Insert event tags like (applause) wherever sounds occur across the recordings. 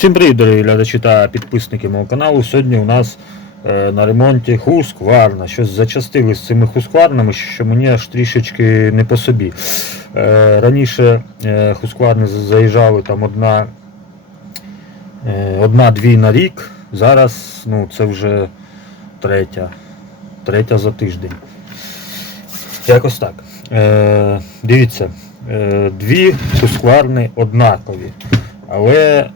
Всім привіт, дорогі глядачі та підписники мого каналу. Сьогодні у нас е, на ремонті хускварна. Щось зачастили з цими хускварнами, що мені аж трішечки не по собі. Е, раніше е, хускварни заїжджали там одна, е, одна-дві на рік. Зараз ну, це вже третя, третя за тиждень. Якось так. Е, дивіться, е, дві хускварни однакові. Але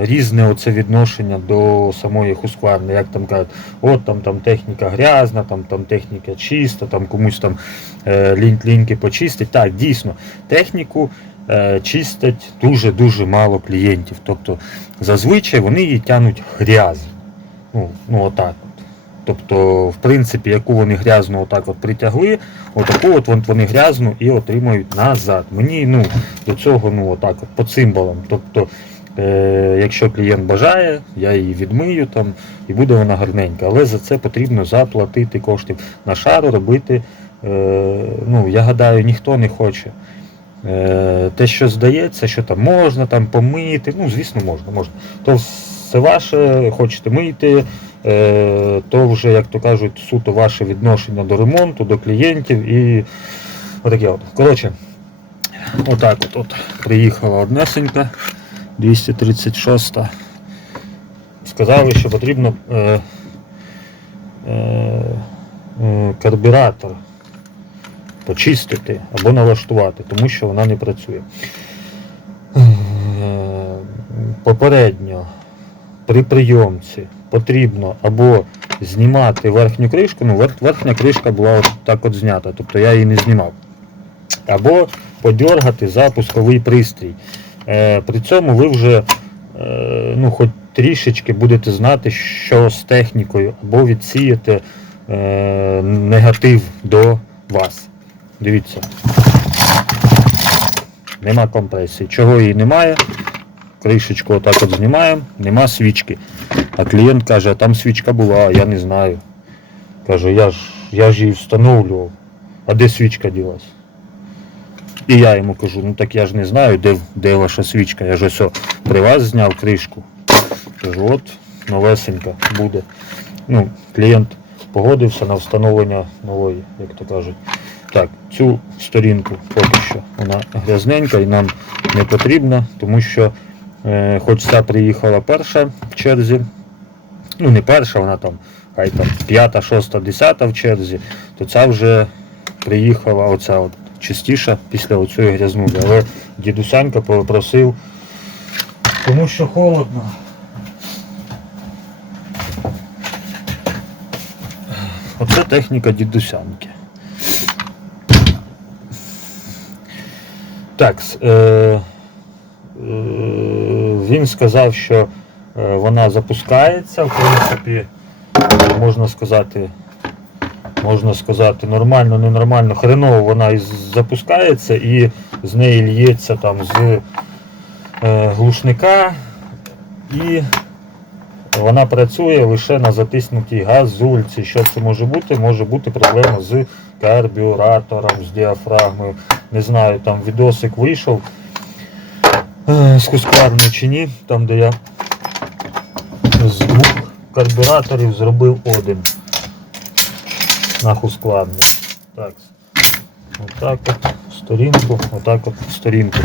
різне оце відношення до самої хускварни, як там кажуть, от там, там техніка грязна, там, там техніка чиста, там комусь там е, лінь-ліньки почистить. Так, дійсно, техніку е, чистять дуже-дуже мало клієнтів. Тобто зазвичай вони її тянуть грязь. Ну, ну отак. Тобто, в принципі, яку вони грязну отак от притягли, отаку от вони грязну і отримують назад. Мені ну, до цього ну, отак от, по цимбалам. Тобто, е, якщо клієнт бажає, я її відмию там і буде вона гарненька. Але за це потрібно заплатити коштів. На шару робити, е, ну, я гадаю, ніхто не хоче. Е, те, що здається, що там можна там помити, ну, звісно, можна, можна. То все ваше, хочете мити, е, то вже, як то кажуть, суто ваше відношення до ремонту, до клієнтів і отаке от. Коротше, отак от, от приїхала однесенька, 236. Сказали, що потрібно е, е, е, карбюратор почистити або налаштувати, тому що вона не працює. Е, Попередньо при прийомці потрібно або знімати верхню кришку, ну верх- верхня кришка була от так от знята, тобто я її не знімав. Або подергати за пусковий пристрій. Е, При цьому ви вже е, ну, хоч трішечки будете знати, що з технікою, або відсіяти е, негатив до вас. Дивіться. Нема компресії. Чого її немає? Кришечку отак от знімаємо, нема свічки. А клієнт каже, а там свічка була, я не знаю. Каже, я ж, я ж її встановлював. А де свічка ділась? І я йому кажу, ну так я ж не знаю, де, де ваша свічка. Я ж ось при вас зняв кришку. Кажу, от новесенька буде. Ну, клієнт погодився на встановлення нової, як то кажуть. Так, цю сторінку поки що вона грязненька і нам не потрібна, тому що е, хоч ця приїхала перша в черзі, ну не перша, вона там, хай там п'ята, шоста, десята в черзі, то ця вже приїхала оця от частіша після оцієї грязнули. Але дідусянька попросив, тому що холодно. Оце техніка дідусянки. Так, е, е, він сказав, що е, вона запускається, в принципі, можна сказати, можна сказати, нормально, ненормально, хреново вона і запускається і з неї лється там з е, глушника і вона працює лише на затиснутій газульці. Що це може бути? Може бути проблема з карбюратором, з діафрагмою. Не знаю, там відосик вийшов е, з хускварною чи ні, там де я з двох карбюраторів зробив один на хускварні. Так, отак от сторінку, отак от сторінку.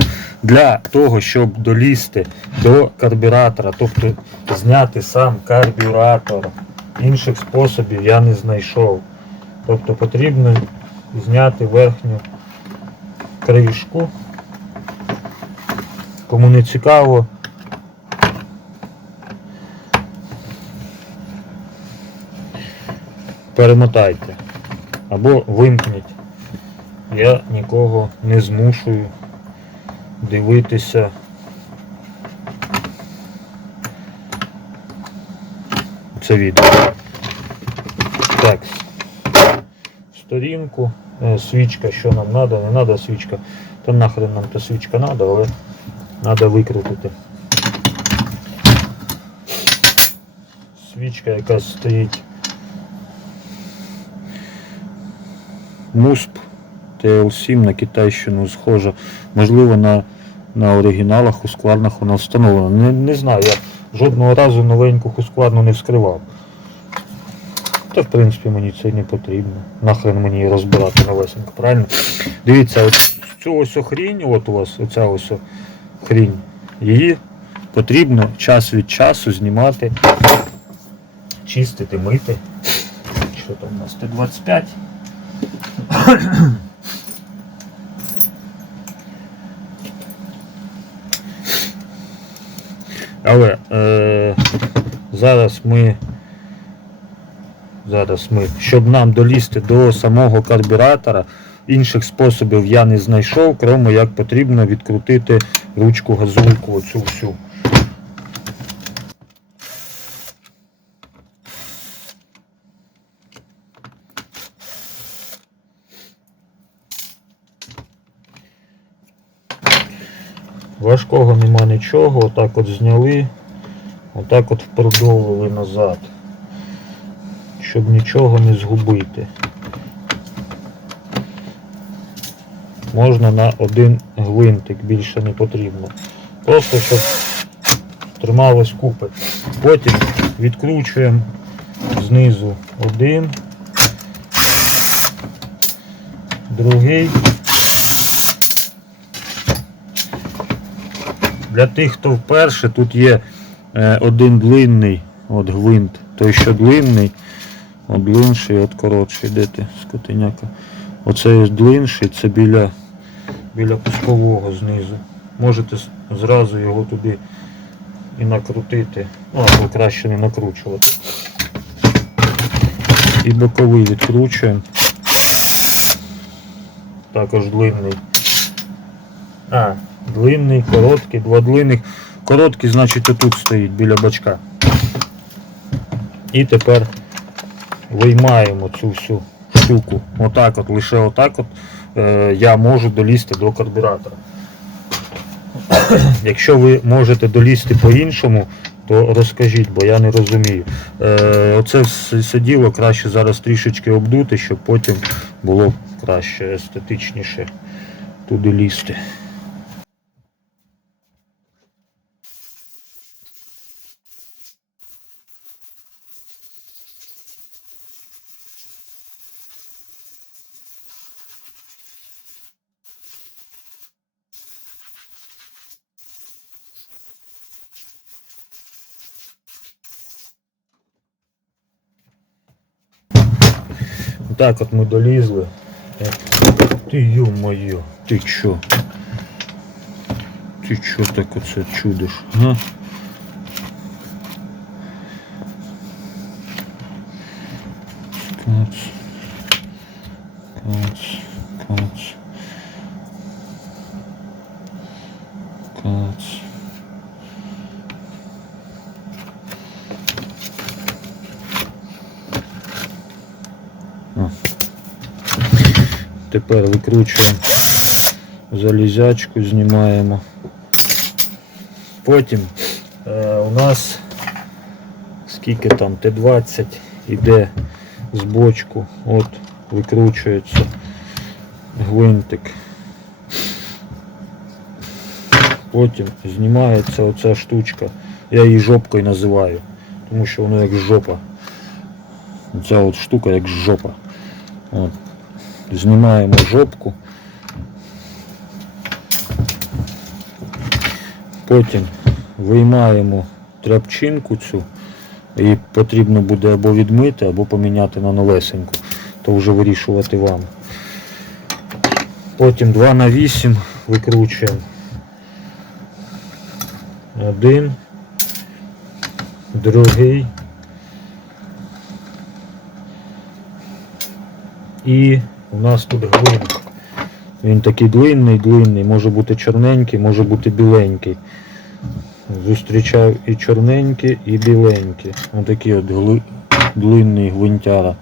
Для того, щоб долізти до карбюратора, тобто зняти сам карбюратор, інших способів я не знайшов. Тобто потрібно зняти верхню кришку. Кому не цікаво, перемотайте або вимкніть. Я нікого не змушую дивитися. Це відео. Так. Сторінку, е, свічка, що нам треба, не треба свічка. Та нахрен нам та свічка треба, але треба викрутити. Свічка якась стоїть. Мусп TL7 на китайщину схожа. Можливо на на оригіналах хускварнах воно встановлено. Не, не знаю, я жодного разу новеньку хускварну не вскривав. Та в принципі мені це не потрібно. Нахрен мені розбирати новесенько, правильно? Дивіться, от цю ось хрінь, от у вас оця ось хрінь, її потрібно час від часу знімати, чистити, мити. Що там у нас? Т-25. (coughs) Але е, зараз ми зараз ми, щоб нам долізти до самого карбюратора, інших способів я не знайшов, крім як потрібно відкрутити ручку газульку оцю всю. Важкого нема нічого, отак от зняли, отак от впродовували назад, щоб нічого не згубити. Можна на один гвинтик, більше не потрібно. Просто щоб трималось купи. Потім відкручуємо знизу один, другий. Для тих, хто вперше, тут є е, один длинний от гвинт, той, що длинний, от длинший, от коротший, де ти, скотиняка. Ось длинший, це біля, біля пускового знизу. Можете зразу його туди і накрутити, ну або краще не накручувати. І боковий відкручуємо. Також длинний. А, длинний, короткий, два длинних. Короткий, значить, отут стоїть біля бачка. І тепер виймаємо цю всю штуку. Отак от, лише отак от е, я можу долізти до карбюратора. (coughs) Якщо ви можете долізти по-іншому, то розкажіть, бо я не розумію. Е, оце все краще зараз трішечки обдути, щоб потім було краще, естетичніше туди лізти. Так от ми долізли. Ти ё-моє, ти чо? Ти чо так оце чудиш? Га? Кац. Кац. Кац. Тепер викручуємо залізячку, знімаємо. Потім е, у нас скільки там Т-20 іде з бочку, от викручується гвинтик. Потім знімається оця штучка. Я її жопкою називаю, тому що воно як жопа. Оця от штука як жопа. От. Знімаємо жопку. Потім виймаємо тряпчинку цю. Її потрібно буде або відмити, або поміняти на новесеньку. То вже вирішувати вам. Потім 2 на 8 викручуємо. Один, другий. І у нас тут гвинт. Він такий длинний, длинний, може бути чорненький, може бути біленький. Зустрічав і чорненькі, і біленькі. Отакий от гли... длинний гвинтяра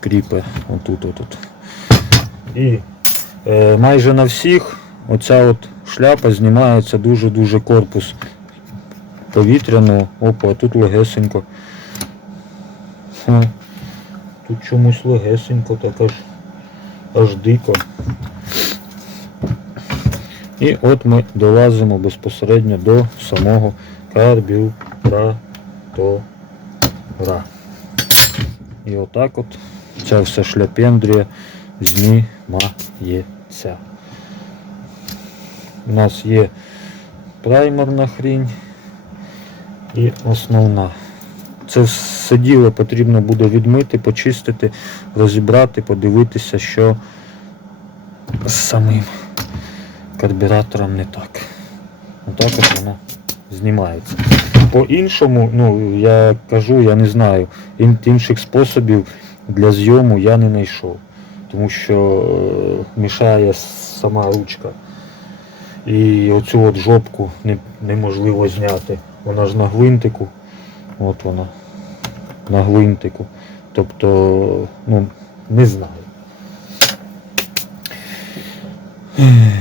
кріпе отут отут. І е, майже на всіх оця от шляпа знімається дуже-дуже корпус повітряного. Опа, а тут легесенько. Тут чомусь легесенько, так аж, аж дико. І от ми долазимо безпосередньо до самого карбюратора. І отак от ця вся шляпендрія знімається. У нас є праймерна хрінь і основна. Це все діло потрібно буде відмити, почистити, розібрати, подивитися, що з самим карбюратором не так. Отак от воно знімається. По-іншому, ну, я кажу, я не знаю, ін- інших способів для зйому я не знайшов. Тому що е, мішає сама ручка. І оцю от жопку не, неможливо зняти. Вона ж на гвинтику. От вона. На гвинтику. Тобто, ну, не знаю.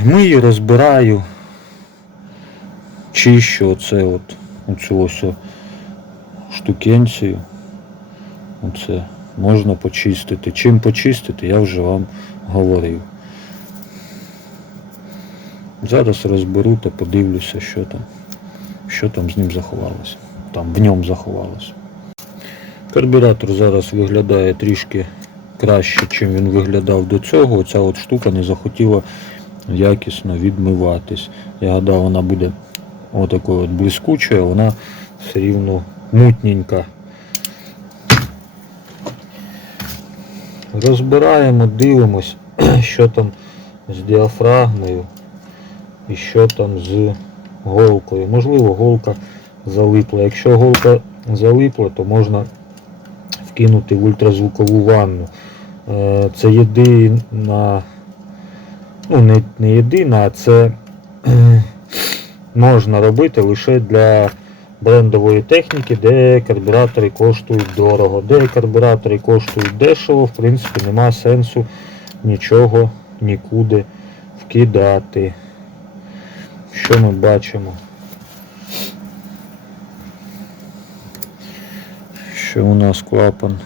Мию, розбираю, чищу оце от, оцю ось штукенцію. Оце можна почистити. Чим почистити, я вже вам говорив. Зараз розберу та подивлюся, що там, що там з ним заховалося. Там в ньому заховалося. Карбюратор зараз виглядає трішки краще, чим він виглядав до цього. Оця от штука не захотіла якісно відмиватись. Я гадав, вона буде отакою от блискучою, вона все рівно мутненька. Розбираємо, дивимось, (clears throat) що там з діафрагмою і що там з голкою. Можливо, голка залипла. Якщо голка залипла, то можна вкинути в ультразвукову ванну. Е, Це єдина, ну не, не єдина, а це (clears throat) можна робити лише для брендової техніки, де карбюратори коштують дорого. Де карбюратори коштують дешево, в принципі, нема сенсу нічого нікуди вкидати. Що ми бачимо? Що у нас клапан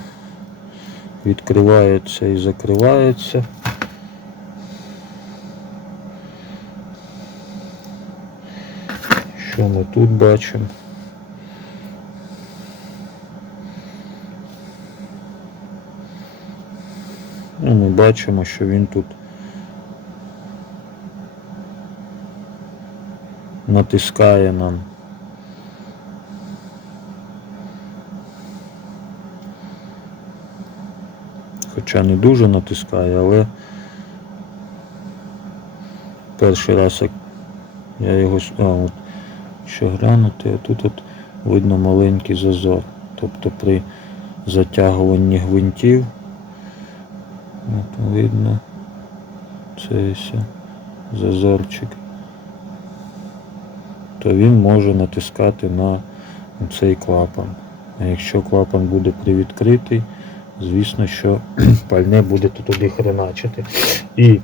відкривається і закривається. Що ми тут бачимо? Ну, ми бачимо, що він тут натискає нам. Хоча не дуже натискає, але перший раз як я його а, от, що глянути, а тут от видно маленький зазор. Тобто при затягуванні гвинтів от видно цей зазорчик, то він може натискати на цей клапан. А якщо клапан буде привідкритий, звісно, що (clears throat) пальне буде туди хреначити. І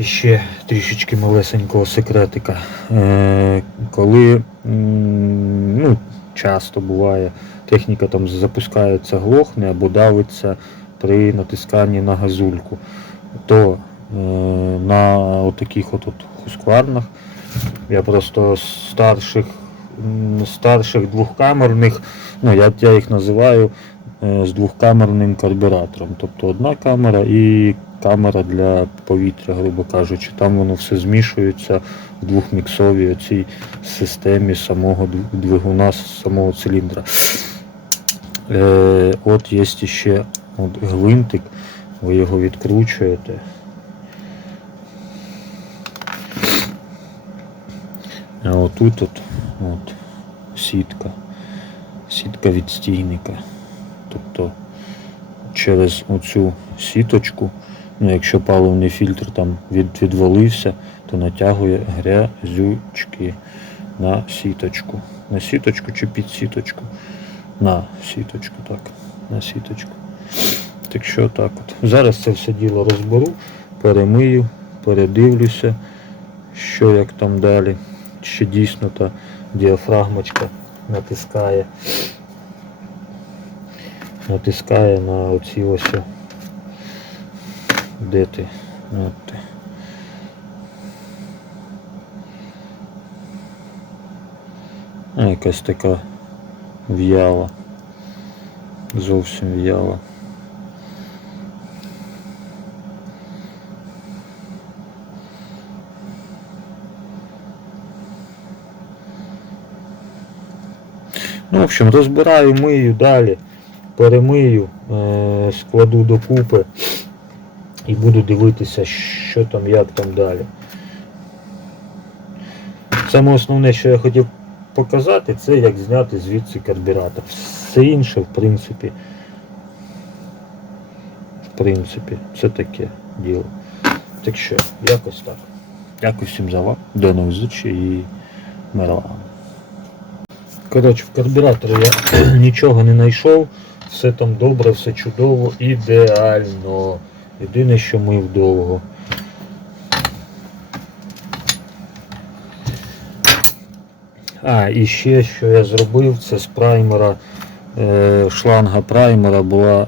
ще трішечки малесенького секретика. Е, коли ну, часто буває, техніка там запускається, глохне або давиться при натисканні на газульку, то е, на отаких от, хускварнах я просто старших, старших двохкамерних, ну я, я їх називаю з двохкамерним карбюратором. Тобто одна камера і камера для повітря, грубо кажучи. Там воно все змішується в двохміксовій оцій системі самого двигуна, самого циліндра. Е, от є ще от гвинтик, ви його відкручуєте. А отут от, от сітка. Сітка відстійника. Тобто через оцю сіточку, ну якщо паливний фільтр там від, відвалився, то натягує грязючки на сіточку. На сіточку чи під сіточку? На сіточку, так. На сіточку. Так що так от. Зараз це все діло розберу, перемию, передивлюся, що як там далі. Чи дійсно та діафрагмочка натискає натискає на оці ось. Де ти? Ну, от ти. А якась така в'яла. Зовсім в'яла. Ну, в общем, розбираю мию далі перемию, е- складу докупи і буду дивитися, що там, як там далі. Саме основне, що я хотів показати, це як зняти звідси карбюратор. Все інше, в принципі, в принципі, це таке діло. Так що, якось так. Дякую всім за увагу. До нових зустрічей і мира вам. Коротше, в карбюраторі я (clears throat) нічого не знайшов. Все там добре, все чудово, ідеально. Єдине, що мив довго. А, і ще що я зробив, це з праймера, е, шланга праймера була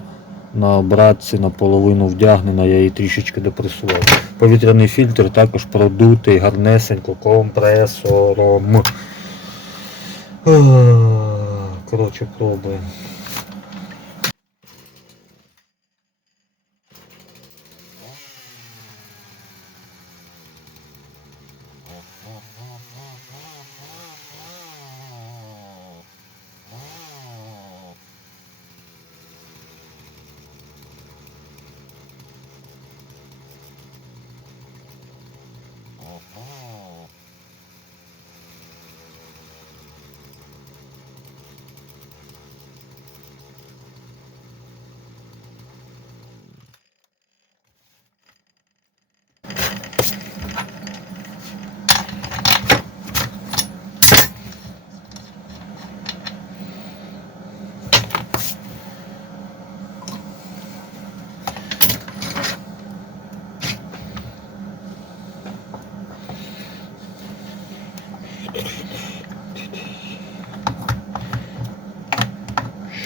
на обратці наполовину вдягнена, я її трішечки допресував. Повітряний фільтр також продутий гарнесенько компресором. Коротше, пробуємо.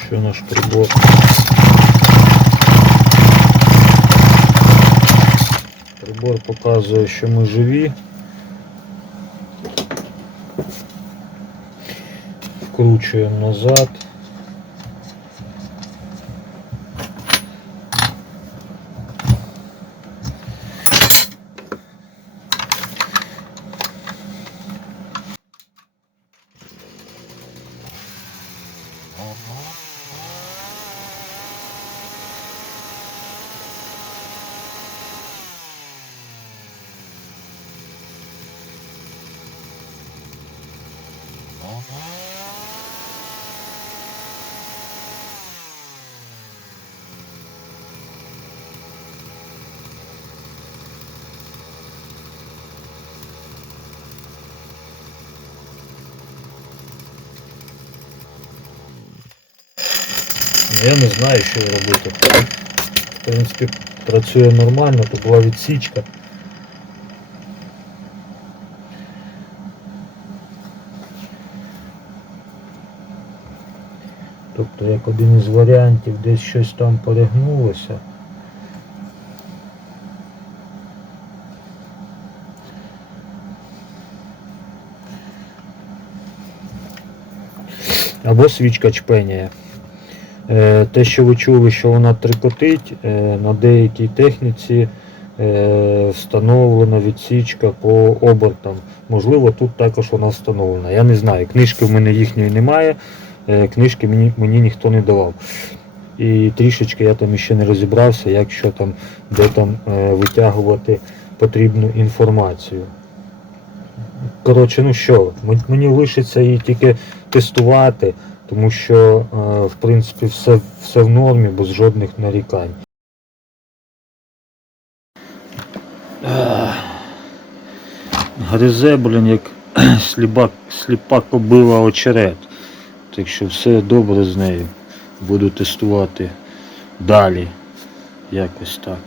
Що наш прибор? Прибор показує, що ми живі. Вкручуємо назад. Я не знаю, що робити. В принципі, працює нормально, то була відсічка. Тобто як один із варіантів десь щось там перегнулося. Або свічка чпеняє. Е, Те, що ви чули, що вона трикотить, е, на деякій техніці е, встановлена відсічка по обертам. Можливо, тут також вона встановлена. Я не знаю. Книжки в мене їхньої немає, книжки мені, мені ніхто не давав. І трішечки я там ще не розібрався, як що там, де там е, витягувати потрібну інформацію. Коротше, ну що, мені лишиться її тільки тестувати, тому що, е, в принципі, все, все в нормі, без жодних нарікань. Гризе, блін, як (clears throat) сліпак, сліпа кобила очерет. Так що все добре з нею. Буду тестувати далі. Якось так.